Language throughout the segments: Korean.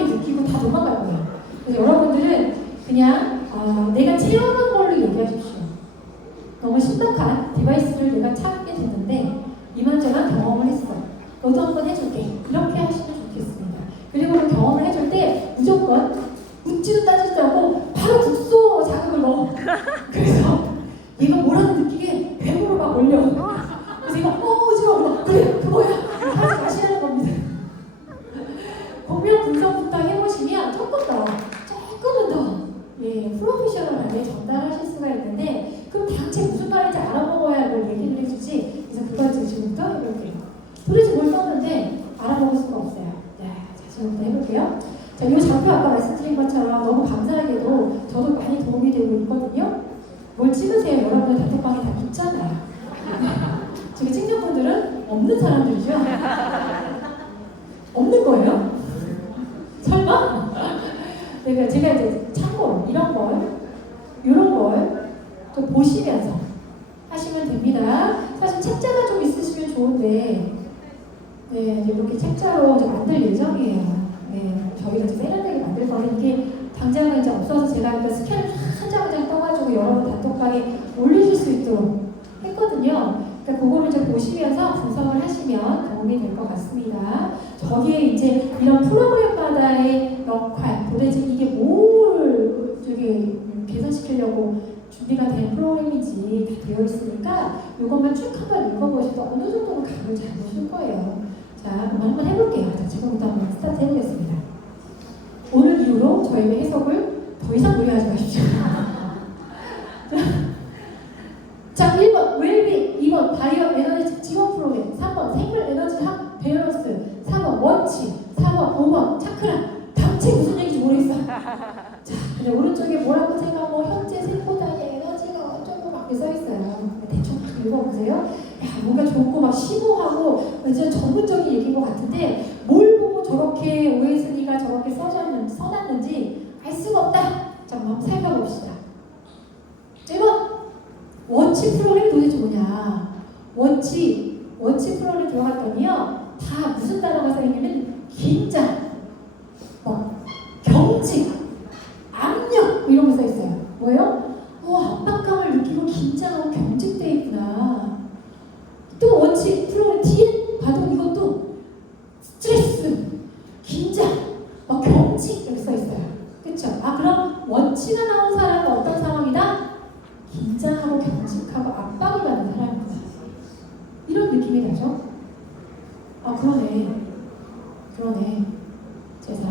이상하게 느끼고 다 도망갈 거예요. 그래서 여러분들은 그냥 내가 체험한 걸로 얘기하십시오. 너무 심각한 디바이스를 내가 찾게 됐는데 이만저만 경험을 했어. 너도 한번 해줄게. 이렇게 하시면 좋겠습니다. 그리고 그 경험을 해줄 때 무조건 묻지도 따지지도 않고 바로 국소 자극을 넣어. 그래서 얘가 뭐라도 느끼게 배고로 막 올려. 그래서 얘가 오지마 그래 그거야 하지 마시라는 겁니다. 공명 분석부터 해보시면 조금은 더 프로페셔널하게 전달하실 수가 있는데 그럼 당최 무슨 말인지 알아먹어야 뭘 얘기를 해주지. 그래서 그걸 지금부터 해볼게요. 도대체 뭘 썼는데 알아먹을 수가 없어요. 네, 자, 지금부터 해볼게요. 자, 이 좌표 아까 말씀드린 것처럼 너무 감사하게도 저도 많이 도움이 되고 있거든요. 뭘 찍으세요? 여러분의 단톡방에 다 있잖아요. 지금 찍는 분들은 없는 사람들이죠? 없는 거예요? 설마? 제가 이제 참고로 이런 걸 좀 보시면서 하시면 됩니다. 사실 책자가 좀 있으시면 좋은데, 네, 이렇게 책자로 좀 만들 예정이에요. 네, 저희가 이제 세련되게 만들 거는 이게 당장은 이제 없어서 제가 그러니까 스캔을 한 장 한 장 떠가지고 여러분 단톡방에 올리실 수 있도록 했거든요. 그러니까 그거를 이제 보시면서 분석을 하시면 도움이 될 것 같습니다. 저기에 이제 이런 프로그램마다의 역할, 도대체 이게 뭘 저기 개선시키려고 준비가 된 프로그램인지 다 되어 있으니까 이것만 쭉 한번 읽어보셔도 어느 정도는 감을 잡으실 거예요. 자, 그럼 한번 해볼게요. 자, 지금부터 한번 스타트 해보겠습니다. 오늘 이후로 저희의 해석을 더 이상 무리하지 마십시오. 자, 1번 웰빙, 2번 바이오 에너지 지원 프로그램, 3번 생물 에너지 합 밸런스, 4번 원칙, 4번 5번 차크라. 당최 무슨 얘기인지 모르겠어. 자, 근데 오른쪽에 뭐라고 제가 뭐 현재 세포 단위 에너지가 어쩌고 막 써 있어요. 대충 읽어보세요. 야, 뭔가 좋고 막 심오하고 이제 전문적인 얘기인 것 같은데 뭘 보고 저렇게 오에스니가 저렇게 써놨는지 알 수가 없다. 자, 한번 살펴봅시다. 1번 원칙 프로그램이 도대체 뭐냐? 원칙 프로그램 들어갔더니요, 다 무슨 단어가 써있냐면 긴장, 경직, 압력 이런 거 써있어요. 뭐예요? 압박감을 느끼고 긴장하고 경직돼 있구나. 또 원칙 프로그램 뒤에 봐도 이것도 스트레스, 긴장, 경직 이렇게 써있어요. 그쵸? 그럼 원칙가 나온 사람은 어떤 상황이다? 긴장하고 경직하고 압박이 받는 사람입니다. 이런 느낌이 나죠? 그러네. 제사.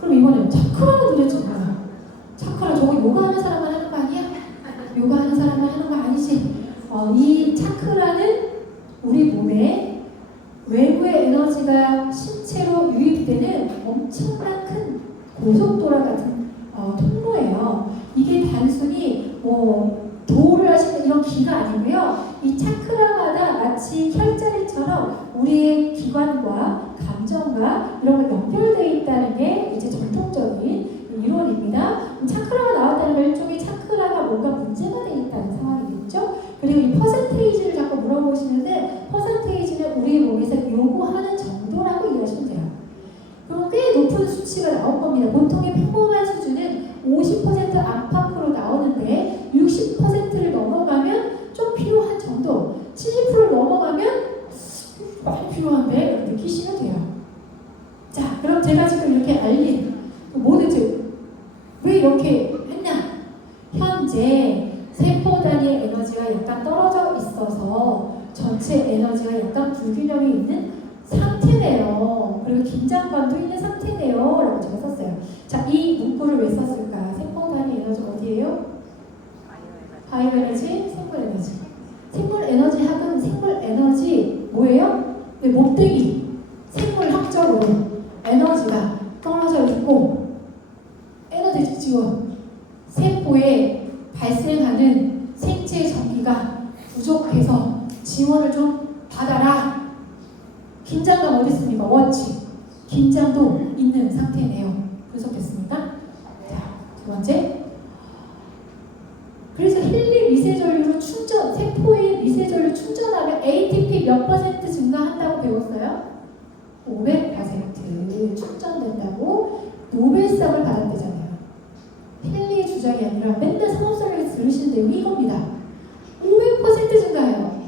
그럼 이번엔 차크라는 도대체 뭐야? 차크라 저거 요가하는 사람만 하는 거 아니야? 요가하는 사람만 하는 거 아니지? 이 차크라는 우리 몸에 외부의 에너지가 신체로 유입되는 엄청난 큰 고속도로 같은 통로예요. 이게 단순히 도를 하시는 이런 기가 아니고요. 이 차크라마다 마치 혈자리처럼 우리의 기관과 감정과 이런 게 연결되어 있다는 게 이제 전통적인 이론입니다. 차크라가 나왔다는 건 일종의 차크라가 뭔가 문제가 되어 있다는 상황이겠죠. 그리고 이 퍼센테이지를 자꾸 물어보시는데 퍼센테이지는 우리 몸에서 요구하는 정도라고 이해하시면 돼요. 그럼 꽤 높은 수치가 나올 겁니다. 보통의 평범한 수준은 50% 안팎으로 나오는데 60%를 넘어가면 좀 필요한 정도, 70%를 넘어가면 많이 필요한데 느끼시면 돼요. 자, 그럼 제가 지금 이렇게 알린 도대체 왜 이렇게 했냐? 현재 세포 단위의 에너지가 약간 떨어져 있어서 전체 에너지가 약간 불균형이 있는 상태네요. 그리고 긴장감도 있는 상태네요. 라고 제가 썼어요. 자, 이 문구를 왜 썼을까? 세포 단위 에너지 어디예요? 바이오 에너지, 생물 에너지. 생물 에너지 학은 생물 에너지 뭐예요? 네, 몸뚱이. 생물학적으로 에너지가 떨어져 있고 에너지 지원. 세포에 발생하는 생체 전기가 부족해서 지원을 좀 받아라. 긴장감 어디 있습니까? 원칙. 긴장도 있는 상태네요. 분석됐습니까? 자, 두 번째. 그래서 힐리 미세전류로 충전, 세포의 미세전류 충전하면 ATP 몇 % 증가한다고 배웠어요? 500% 충전된다고 노벨상을 받았대잖아요. 헨리의 주장이 아니라 맨날 산업설명에서 들으시는 내용이 이겁니다. 500% 증가해요.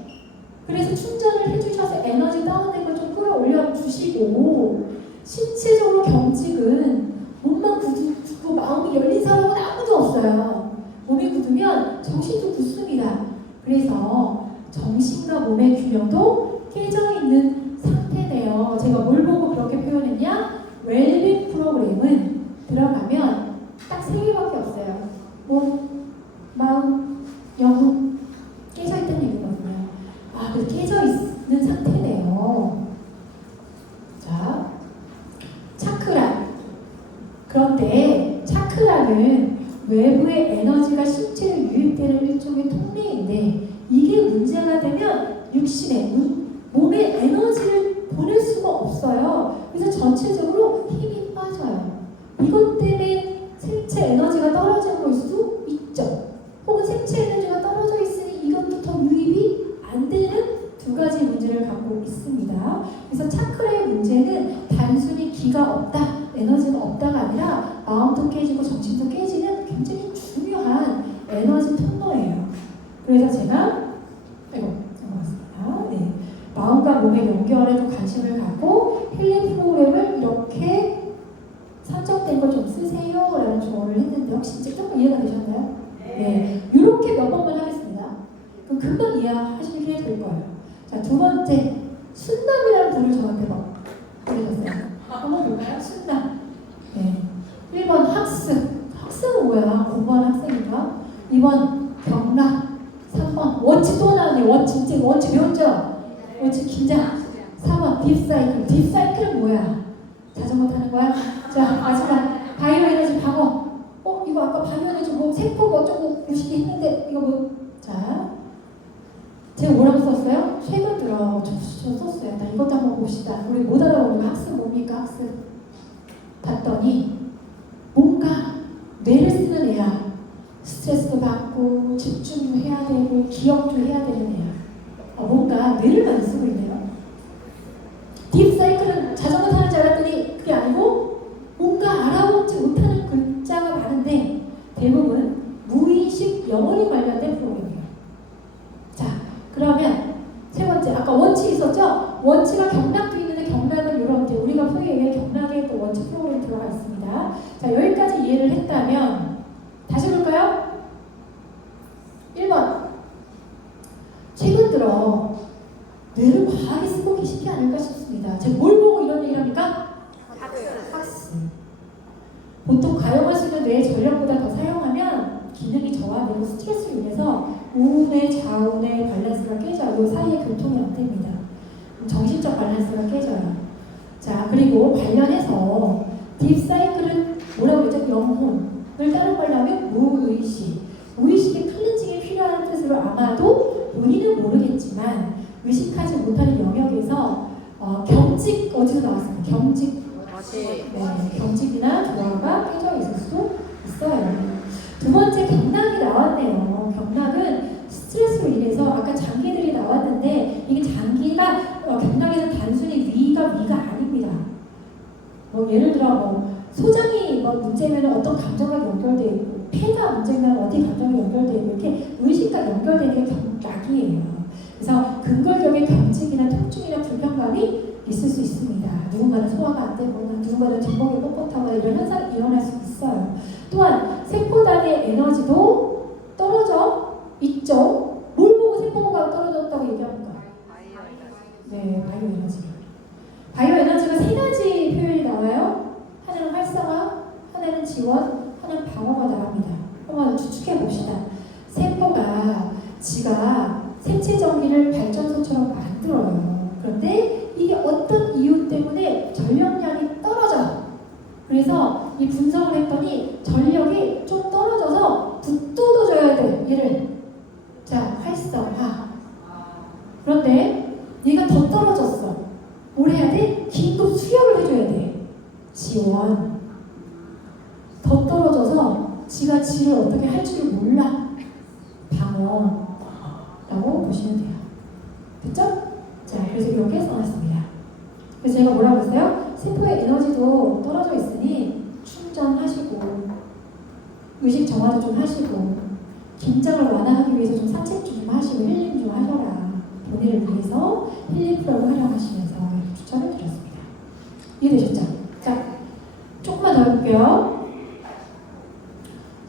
그래서 충전을 해주셔서 에너지 다운된 걸 좀 끌어올려 주시고, 신체적으로 경직은 몸만 굳고 마음이 열린 사람은 아무도 없어요. 몸이 굳으면 정신도 굳습니다. 그래서 정신과 몸의 균형도 깨져 있는 상태네요. 제가 뭘 보고 그렇게 표현했냐? 웰빙 프로그램은 들어가면 딱 3개밖에 없어요. 몸, 마음, 영혼 깨져 있다는 얘기거든요. 아, 그 깨져 있는 상태네요. 자, 차크라. 그런데 차크라는 외부의 에너지가 신체에 유입되는 일종의 통로인데, 이게 문제가 되면 육신에 몸에 에너지를 보낼 수가 없어요. 그래서 전체적으로 힘이 빠져요. 이것 때문에 생체 에너지가 떨어지는 걸 수도 있죠. 혹은 생체 에너지가 떨어져 있으니 이것도 더 유입이 안 되는 두 가지 문제를 갖고 있습니다. 그래서 차크라의 문제는 단순히 기가 없다, 에너지가 없다가 아니라 마음도 깨지고 정신도 깨지는 굉장히 중요한 에너지 통로예요. 그래서 제가 네, 마음과 몸의 연결에 좀 관심을 갖고 힐링 프로그램을 이렇게 산정된 걸 좀 쓰세요 라는 조언을 했는데, 혹시 이제 조금 이해가 되셨나요? 네, 이렇게 몇 번만 하겠습니다. 그럼 금방 이해하시게 될 거예요. 자, 두 번째, 순남이라는 분을 저한테 막 보내셨어요. 한번 볼까요? 순남. 네. 1번 학습. 학습은 뭐야? 공부하는 학생인가? 2번 경락. 3번 원치. 또 나오네. 원치. 이제 원치 배웠죠? 원치 긴장. 4번 딥사이클. 딥사이클은 뭐야? 자전거 타는 거야? 자, 마지막 바이오 에너지 방어. 이거 아까 바이오 에너지 뭐 세포 뭐 어쩌고 무시기 했는데 이거 뭐. 자, 제가 뭐라고 썼어요? 최근 들어 저 썼어요. 나 이것도 한번 봅시다. 우리 못 알아보는 학습 뭡니까? 학습. 봤더니 뭔가 뇌를 쓰는 애야. 스트레스도 받고 집중도 해야 되고 기억도 해야 되는 애야. 뭔가 뇌를 많이 쓰고 있네요. 딥사이클은 자전거 타는 줄 알았더니 그게 아니고 뭔가 알아보지 못하는 글자가 많은데 대부분 무의식 영혼이 관련된 프로그램이에요. 자, 그러면 세 번째, 아까 원치 있었죠? 원치가 경락도 있는데 경락은 이런 게 우리가 소위 얘기하는 경락에 또 원치 프로그램 들어가 있습니다. 자, 여기까지 이해를 했다면 다시 볼까요? 1번, 최근 들어 뇌를 과하게 쓰고 계시지 않을까 싶습니다. 제가 뭘 보고 이런 얘기를 합니까? 학습. 보통 가용할 수 있는 뇌의 전력보다 더 사용하면 기능이 저하되고 스트레스로 인해서 우운의 좌운의 밸런스가 깨져요. 이 사이에 교통이 안 됩니다. 정신적 밸런스가 깨져요. 자, 그리고 관련해서 딥사이클은 뭐라고 그러죠? 영혼을 따로 말하면 무의식. 무의식의 클렌징이 필요한 뜻으로 아마도 본인은 모르겠지만 의식하지 못하는 영역에서 경직, 어디서 나왔습니까? 경직. 네, 경직이나 조화가 깨져 있을 수도 있어요. 두 번째, 경락이 나왔네요. 경락은 스트레스로 인해서 아까 장기들이 나왔는데 이게 장기가 경락에서 단순히 위가 아닙니다. 예를 들어 소장이 문제면 어떤 감정과 연결되어 있고 폐가 문제면 어디 감정이 연결되어 있고 이렇게 의식과 연결되는 게 경락이에요. 그래서 근골격의 경직이나 통증이나 불편감이 있을 수 있습니다. 누군가는 소화가 안 되거나 누군가는 전복이 뻣뻣하거나 이런 현상이 일어날 수 있어요. 또한 세포단의 에너지도 떨어져 있죠. 뭘 보고 세포가 떨어졌다고 얘기합니까? 네, 바이오 에너지. 바이오 에너지가 세 가지 표현이 나와요. 하나는 활성화, 하나는 지원, 하나는 방어가 나옵니다. 한번 추측해 봅시다. 세포가 지가 생체 전기를 발전소처럼 만들어요. 그런데 이게 어떤 이유 때문에 전력량이 떨어져. 그래서 이 분석을 했더니 전력이 좀 떨어져서 북돋워줘야 돼. 얘를. 자, 활성화. 그런데 얘가 더 떨어졌어. 뭘 해야 돼? 긴급 수혈을 해줘야 돼. 지원. 더 떨어져서 지가 지를 어떻게 할 줄을 몰라. 방어라고 보시면 돼요. 됐죠? 자, 그래서 이렇게 써놨습니다. 그래서 제가 뭐라고 했어요? 세포의 에너지도 떨어져 있으니 의식 정화도 좀 하시고 긴장을 완화하기 위해서 좀 산책 좀 하시고 힐링 좀 하셔라. 본인을 위해서 힐링 프로그램 활용하시면서 추천을 드렸습니다. 이해되셨죠? 자, 조금만 더 해볼게요.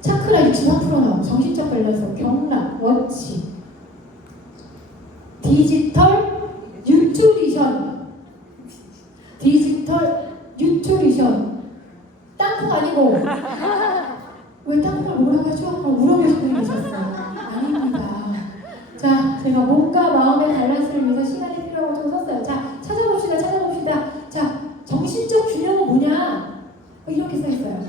차크라 63% 나오고 정신적 밸런스, 경락, 워치, 디지털 뉴트리션 땅콩 아니고 왜 땅콩을 뭐라고 하죠? 물어보시는 분이 계셨어요. 아닙니다. 자, 제가 몸과 마음의 밸런스를 위해서 시간이 필요하고 좀 썼어요. 자, 찾아봅시다. 자, 정신적 균형은 뭐냐? 이렇게 써있어요.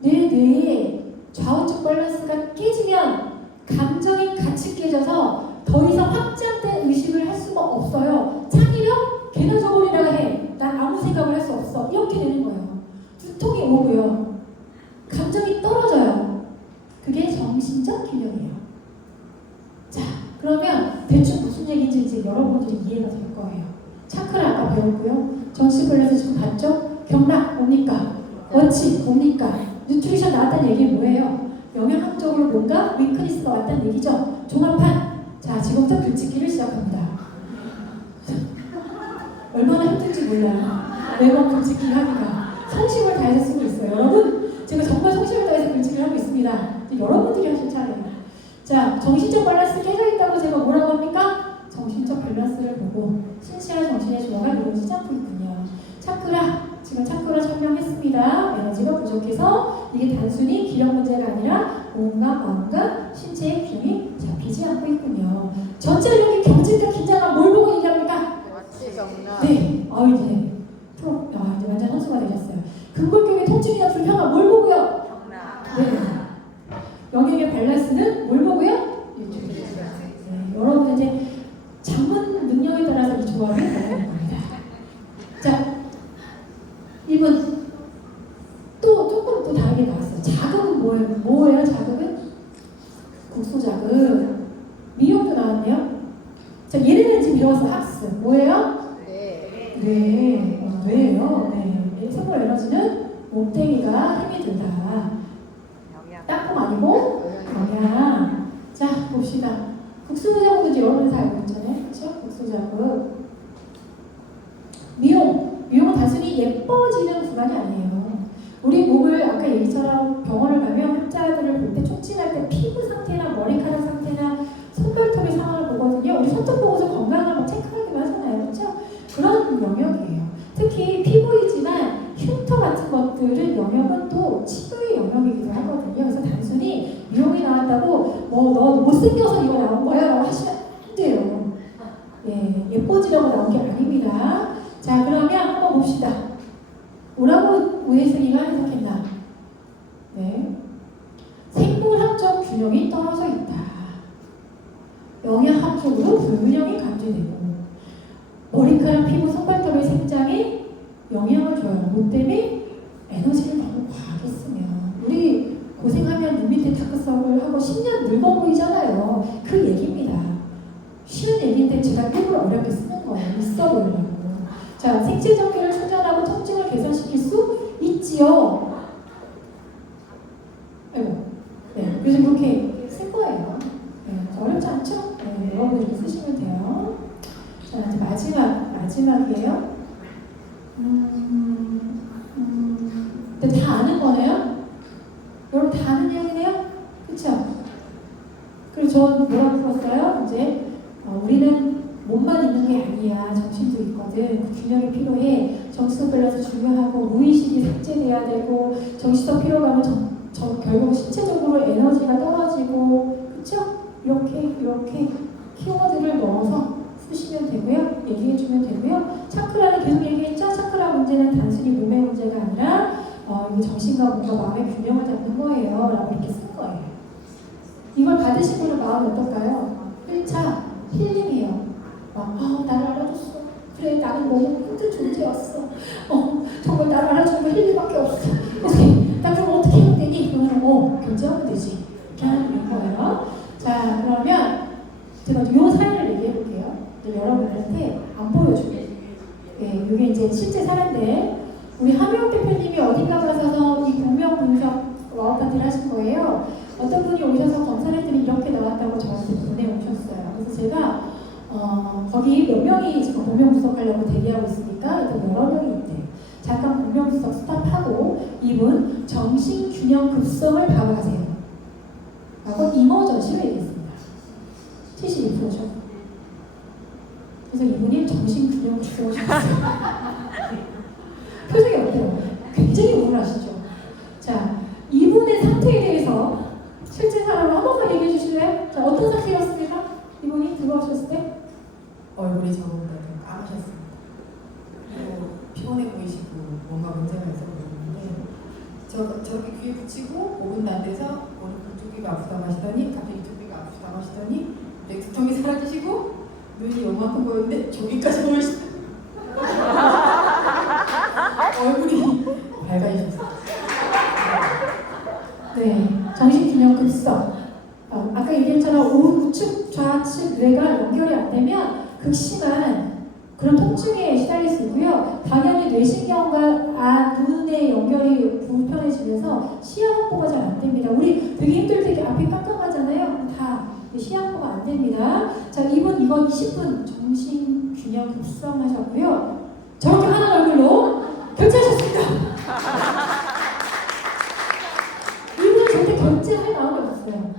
내 뇌에 좌우측 밸런스가 깨지면 감정이 같이 깨져서 더 이상 확장된 의식을 할 수가 없어요. 창의력? 걔나 저버리라고 해. 난 아무 생각을 할 수 없어. 이렇게 되는 거예요. 두통이 오고요. 감정이 떨어져요. 그게 정신적 균형이에요. 자, 그러면 대충 무슨 얘기인지 이제 여러분들이 이해가 될 거예요. 차크라 아까 배웠고요. 정신 밸런스 지금 봤죠? 경락 뭡니까? 워치 뭡니까? 뉴트리션 나왔다는 얘기 뭐예요? 영양학적으로 뭔가 위크니스가 왔다는 얘기죠. 종합한. 자, 지금부터 글짓기를 시작합니다. 얼마나 힘든지 몰라요. 매번 글짓기 하기가. 성심을 다해서 쓰고 있어요. 여러분, 제가 정말 성심을 다해서 글짓기를 하고 있습니다. 여러분들이 하실 차례예요. 자, 정신적 밸런스 깨져있다고 제가 뭐라고 합니까? 정신적 밸런스를 보고 신체와 정신의 조화가 이루어지지 않고 있군요. 차크라, 지금 차크라 설명했습니다. 에너지가 부족해서 이게 단순히 기력 문제가 아니라 몸과 마음과 신체의 균형이 잡히지 않고 있군요. 전체적인 경직과 긴장감 뭘 보고 얘기합니까? 네, 이제 완전 선수가 되셨어요. 근골격의 통증이나 불편함 뭘 보고요? 네. 영역의 밸런스는 뭘 보고요? 네, 여러분 이제 전문 능력에 따라서 이 조합이 나오는 겁니다. 자, 이분 또 조금 또 다르게 나왔어요. 자극은 뭐예요? 자극은? 국소 자극. 미용도 나왔네요. 자, 얘네는 지금 배웠어. 학습. 뭐예요? 뇌예요. 네. 생물 에너지는 몸뚱이가 힘이 들다. 땅콩 아니고 영양. 자, 봅시다. 국소자극은 이제 여러분이 다 알고 있잖아요. 그렇죠? 국소자극. 미용은 단순히 예뻐지는 구간이 아니에요. 우리 몸을 아까 얘기처럼 병원을 가면 환자들을 볼 때 촉진할 때 피부 상태나 머리카락 상태나 손발톱의 상황을 보거든요. 우리 손톱 보고서 건강을 막 체크하기도 하잖아요. 그렇죠? 그런 영역이에요. 특히 피부이지만 흉터 같은 것들은 영역은 또 치료의 영역이기도 하거든요. 그래서 단순히 미용이 나왔다고 너 못생겨서 이거 나온 거야? 라고 하시면 안 돼요. 네, 예뻐지려고 나온 게 아닙니다. 자, 그러면 한번 봅시다. 뭐라고 우혜승이가 해석했나? 네. 생물학적 균형이 떨어져 있다. 영양학적으로 불균형이 감지되고 머리카락, 피부, 손발톱의 생장에 영향을 줘요. 뭐 때문에? 에너지를 너무 과하게 쓰면. 우리 고생하면 눈 밑에 다크서클 하고 10년 늙어 보이잖아요. 그 얘기입니다. 쉬운 얘기인데 제가 일부러 어렵게 쓰는 거예요. 있어 보이려고. 자, 생체 전기를 충전하고 통증을 개선시킬 수 있지요. 아이고. 네, 그래서 그렇게 쓸 거예요. 네, 어렵지 않죠? 네, 여러분들이 쓰시면 돼요. 자, 이제 마지막이에요. 근데 다 아는 거네요? 여러분 다 아는 내용이네요? 그쵸? 그리고 전 뭐라고 풀었어요? 이제 우리는 몸만 있는 게 아니야. 정신도 있거든. 그 균형이 필요해. 정신적 밸런스 중요하고 무의식이 삭제돼야 되고 정신적 피로감은 결국 신체적으로 에너지가 떨어지고 그쵸? 이렇게 키워드를 넣어서 쓰시면 되고요. 얘기해주면 되고요. 차크라는 계속 얘기했죠? 차크라 문제는 단순히 몸의 문제가 아니라 이게 정신과 몸과 마음의 균형을 잡는 거예요. 라고 이렇게 쓴 거예요. 이걸 받으신 분은 마음이 어떨까요? 1차 힐링이에요. 나를 알아줬어. 그래, 나는 너무 힘든 존재였어. 정말 나를 알아주는 힐링밖에 없어. 나 그럼 어떻게 하면 되니? 그러면 결정하면 되지. 이렇게 하는 거예요. 자, 그러면 제가 이 사례를 얘기해 볼게요. 여러분들한테 안 보여줄게요. 네, 이게 이제 실제 사례인데 우리 한명 대표님이 어딘가 가셔서 이 공명 분석 얘기를 하신 거예요. 어떤 분이 오셔서 검사를 했더니 이렇게 나왔다고 저한테 보내오셨어요. 그래서 제가 거기 몇 명이 지금 공명분석하려고 대기하고 있으니까 일단 여러 명이 있대요. 잠깐 공명분석 스탑하고 이분 정신균형 급성을 파악하세요. 라고 이머전시로 얘기했습니다. 72%죠. 그래서 이분이 정신균형 급성을 하셨어요. 표정이 어때요? 굉장히 우울하시죠? 자, 이분의 상태에 대해서 실제 상황을 한 번만 얘기해 주실래요? 자, 어떤 상태였습니까? 이분이 들어오셨을 때? 얼굴이 저보다 더 까마셨습니다. 그리고 피곤해 보이시고 뭔가 문제가 있어 보이는데 저기 귀에 붙이고 5분도 안 돼서 오늘 이쪽 귀가 아프다고 하시더니 갑자기 이쪽 귀가 아프다고 하시더니 넥스통이 사라지시고 눈이 요만큼 보였는데 저기까지 보이시다. 얼굴이 밝아지셨어요. 네, 정신균형 급성. 아까 얘기했잖아, 우측, 좌측 뇌가 연결이 안 되면 극심한 그런 통증에 시달릴 수 있고요. 당연히 뇌신경과 눈의 연결이 불편해지면서 시야 확보가 잘 안 됩니다. 우리 되게 힘들 때 앞이 깜깜하잖아요. 다 시야 확보가 안 됩니다. 자, 이번 20분 정신균형 급성 하셨고요. 저렇게 하는 얼굴로 결제하셨습니다. 이분은 절대 결제할 마음이 없어요.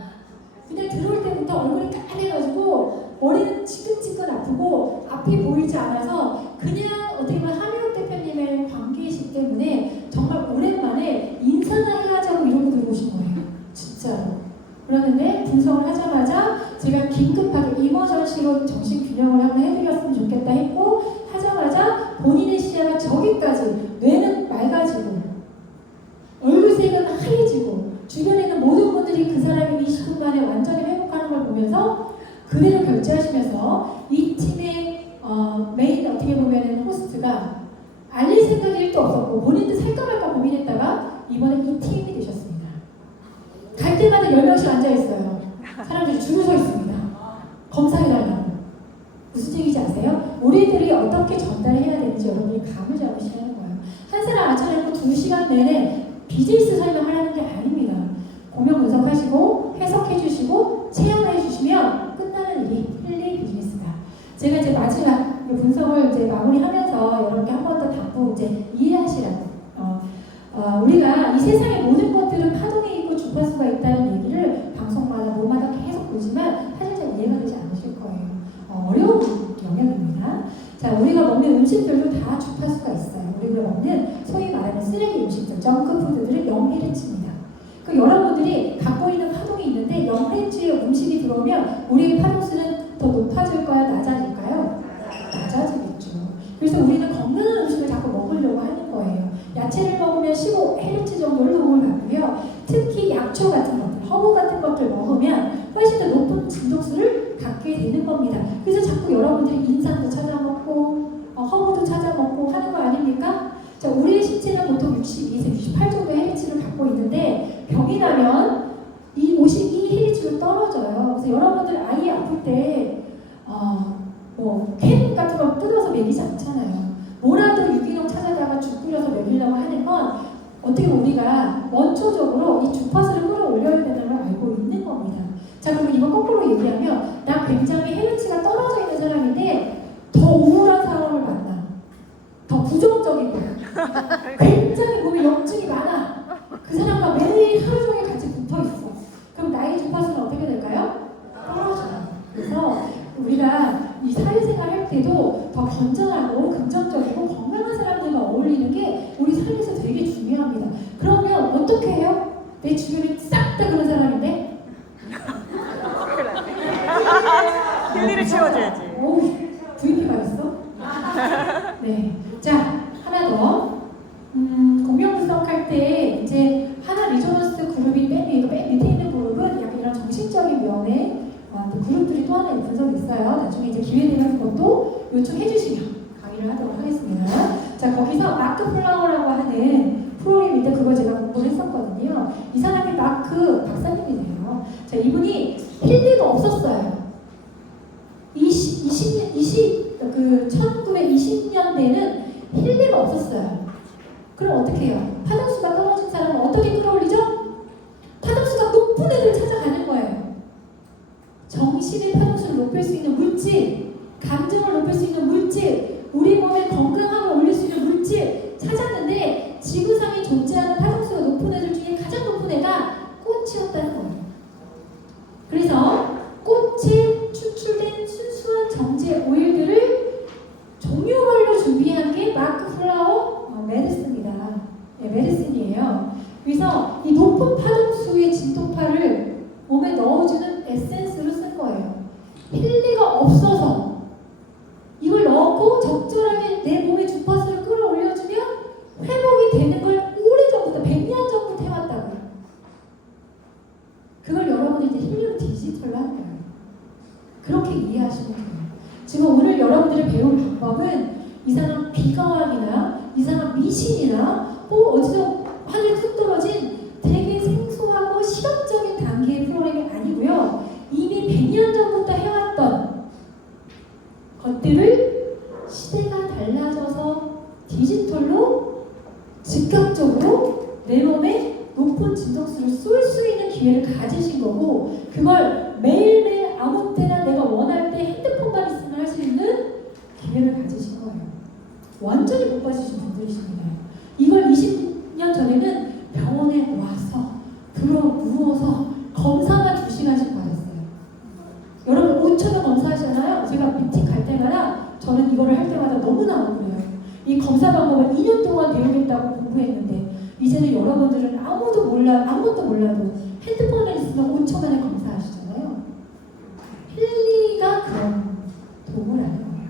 그냥 들어올 때부터 얼굴이 까매가지고 머리는 지끈지끈 아프고 앞이 보이지 않아서 그냥 어떻게 보면 한유혁 대표님의 관계이시기 때문에 정말 오랜만에 인사나 해야자고 이러고 들어오신 거예요. 진짜로. 그러는데 분석을 하자마자 제가 긴급하게 이머전시로 정신균형을 한번 해드렸으면 좋겠다 했고 하자마자 본인의 시야가 저기까지 뇌는 맑아지고 얼굴색은 하얘지고 주변에 있는 모든 분들이 그 사람이 20분 만에 완전히 회복하는 걸 보면서 그대로 결제하시면서 이 팀의 메인 어떻게 보면 호스트가 알릴 생각이 1도 없었고 본인도 살까 말까 고민했다가 이번에 이 팀이 되셨습니다. 갈 때마다 10명씩 앉아있어요. 사람들이 줄을 서 있습니다. 검사해달라고. 무슨 얘기인지 아세요? 우리들이 어떻게 전달해야 되는지 여러분이 감을 잡으시라는 거예요. 한 사람 앉혀놓고 2시간 내내 비즈니스 설명하라는 게 아닙니다. 공명 분석하시고 해석해주시고 체험해주시면 끝나는 일이 힐링 비즈니스다. 제가 이제 마지막 분석을 이제 마무리하면서 여러분께 한 번 더 답고 이제 이해하시라고. 우리가 이 세상의 모든 것들은 파동이 있고 주파수가 있다는 얘기를 방송마다 뭐마다 계속 보지만 사실 잘 이해가 되지 않으실 거예요. 어려운 영역입니다. 자, 우리가 먹는 음식들도 다 주파수가 있어요. 우리가 먹는 소위 말하는 쓰레기 음식들, 정크푸드들은 0Hz입니다. 그 여러분들이 갖고 있는 파동이 있는데 0Hz의 음식이 들어오면 우리의 파동수는 더 높아질까요? 낮아질까요? 낮아지겠죠. 그래서 우리는 건강한 음식을 자꾸 먹으려고 하는 거예요. 야채를 먹으면 15Hz 정도를 도움을 받고요. 특히 약초 같은 것들, 허브 같은 것들 먹으면 훨씬 더 높은 진동수를 갖게 되는 겁니다. 그래서 자꾸 여러분들이 인삼도 찾아 먹고 허브도 찾아 먹고 하는 거 아닙니까? 자, 우리의 신체는 보통 62에서 68 정도 헤르츠를 갖고 있는데 병이 나면 이 52Hz로 떨어져요. 그래서 여러분들 아이 아플 때 캔 같은 거 뜯어서 먹이지 않잖아요. 뭐라도 유기농 찾아다가 죽 끓여서 먹이려고 하는 건 어떻게 우리가 원초적으로 이 주파수를 끌어올려야 되는 걸 알고 있는 겁니다. 자, 그럼 이거 거꾸로 얘기하면 나 굉장히 헤르츠가 떨어져 있는 사람인데 더 우울한 사람을 만나. 더 부정적이고 굉장히 몸에 염증이 많아. 그 사람과 매일 하루 종일 같이 붙어 있어. 그럼 나의 주파수는 어떻게 될까요? 떨어져요. 그래서 우리가 이 사회생활 할 때도 더 건전하고 긍정적이고 건강한 사람들과 어울리는 게 우리 삶에서 되게 중요합니다. 그러면 어떻게 해요? 내 주변에 싹 다 그런 사람인데? 힐리를 채워줘야지. 오, VP가 있어? 네. 자, 하나 더. 공명 분석할 때 이제 하나 리조넌스 그룹이 맨 밑에 있는 그룹은 약간 이런 정신적인 면에 그룹들이 또 하나의 분석이 있어요. 나중에 이제 기회 되면 그것도 요청해 주시면 강의를 하도록 하겠습니다. 자, 거기서 마크 플라워라고 하는 프로그램인데 그걸 제가 공부를 했었거든요. 이 사람이 마크 박사님이네요. 자, 이분이 힐리가 없었어요. 1920년대는 힐리가 없었어요. 그럼 어떻게 해요? 파동수가 떨어진 사람은 어떻게 끌어올리죠? 정신의 파동수를 높일 수 있는 물질, 감정을 높일 수 있는 물질, 우리 몸의 건강함을 올릴 수 있는 물질 찾았는데 지구상에 존재하는 파동수가 높은 애들 중에 가장 높은 애가 꽃이었다는 거예요. 그래서 꽃에 추출된 순수한 정제 오일들을 종류별로 준비한 게 마크 플라워 메디슨입니다. 네, 메디슨이에요. 그래서 이 높은 파동수의 진통파를 몸에 넣어주는 에센스로 쓴 거예요. 힐리가 없어서 이걸 넣고 적절하게 내 몸의 주파수를 끌어올려주면 회복이 되는 걸 오래전부터 100년 전부터 해왔다고요. 그걸 여러분이 이제 힐링 디지털로 하는 거예요. 그렇게 이해하시면 돼요. 지금 오늘 여러분들이 배울 방법은 이상한 비과학이나 이상한 미신이나 어디서 하늘에 뚝 떨어진 되게 생소하고 실험적인 단계의 프로그램이 아니고요. 이미 100년 전부터 해왔던 것들을 시대가 달라져서 디지털로 즉각적으로 내 몸에 높은 진동수를 쏠 수 있는 기회를 가지신 거고, 그걸 매일매일 아무 때나 내가 원할 때 핸드폰만 있으면 할 수 있는 기회를 가지신 거예요. 완전히 못 받으신 분들이십니다. 이걸 20년 전에는 병원에 와서 누워서 검사만 2시간씩 받았어요. 여러분 5,000원 검사하시잖아요. 제가 미팅 갈 때마다 저는 이거를 할 때마다 너무나 억울해요. 이 검사 방법을 2년 동안 배우겠다고 공부했는데 이제는 여러분들은 아무것도 몰라도 핸드폰에 있으면 5,000원에 검사하시잖아요. 힐리가 그런 도움을 하는 거예요.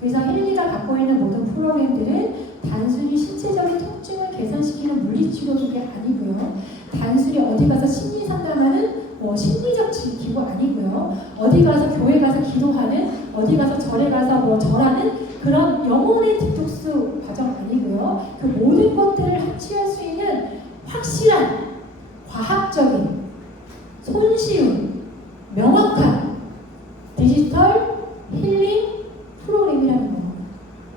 그래서 힐리가 갖고 있는 모든 프로그램들은 단순히 신체적인 통증을 개선시키는 물리치료기가 아니고요. 단순히 어디 가서 심리 상담하는 심리적 기구 아니고요. 어디 가서 교회 가서 기도하는, 어디 가서 절에 가서 절하는 그런 영혼의 디톡스 과정 아니고요. 그 모든 것들을 합치할 수 있는 확실한 과학적인 손쉬운 명확한 디지털 힐링 프로그램이라는 거.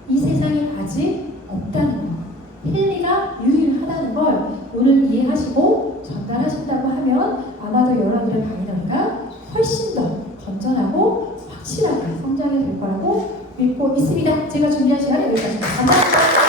이 세상에 아직 없다는 거. 힐리가 유일하다는 걸 오늘 이해하시고 전달하신다고 하면 아마도 여러분들의 바이러리가 훨씬 더 건전하고 확실하게 성장이 될 거라고 믿고 있습니다. 제가 준비한 시간에 여기까지입니다. 감사합니다.